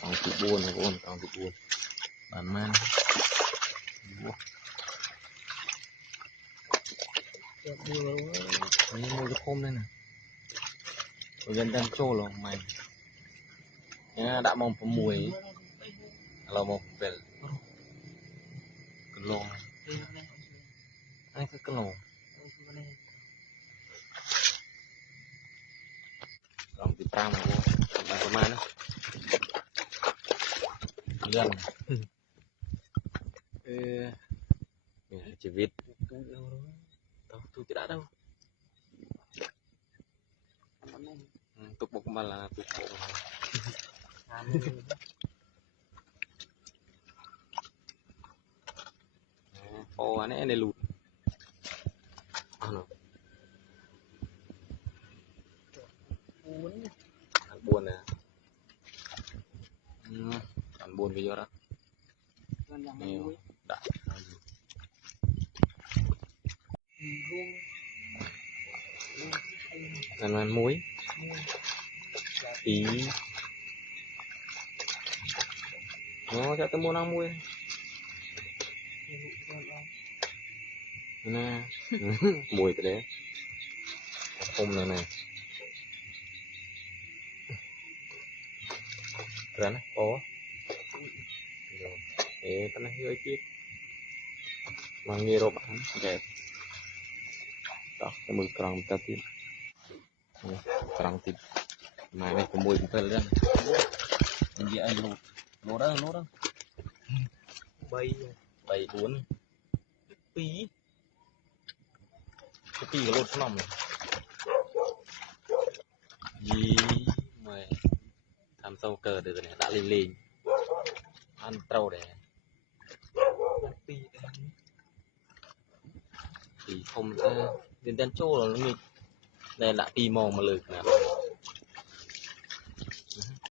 Tòng tụ buồn rồi buồn, tòng tụ buồn. Bản man. Ini mau dikom đây nè. Gần gần trâu rồi mày. Nhá đã mong có mùi. Là một về cái lon. Ai cái lon. Lòng thì tam mà cô. Làm cái man đó. Gần. Chỉ vịt. Tôi đã đâu. Tục bọc mà là tục bọc. Ồ anh ấy này lụt. Buồn nè. Ăn buồn cái đó. Đã. Ăn muối. Tí. Nó cho tôi mua ăn muối. Nè. Mùi cái đấy. Hôm này này. Rắn á, có. Ê, cái này hơi chết. Mang nghe rộp hắn, đẹp. Đó, cái mùi crong ta tiếp. Crong tiếp. Mà này có mùi cũng phải lên. Anh gì anh lột. Lột đó, lột đó. Bay 4. Tí. Cái tí cái lột xong này. Gì mày. Làm sâu cờ được rồi này, đã lên lên. Ăn trâu để. Thì không ra. Đến đen trâu rồi nó nghịch. Đây là pi mong mà lực nè.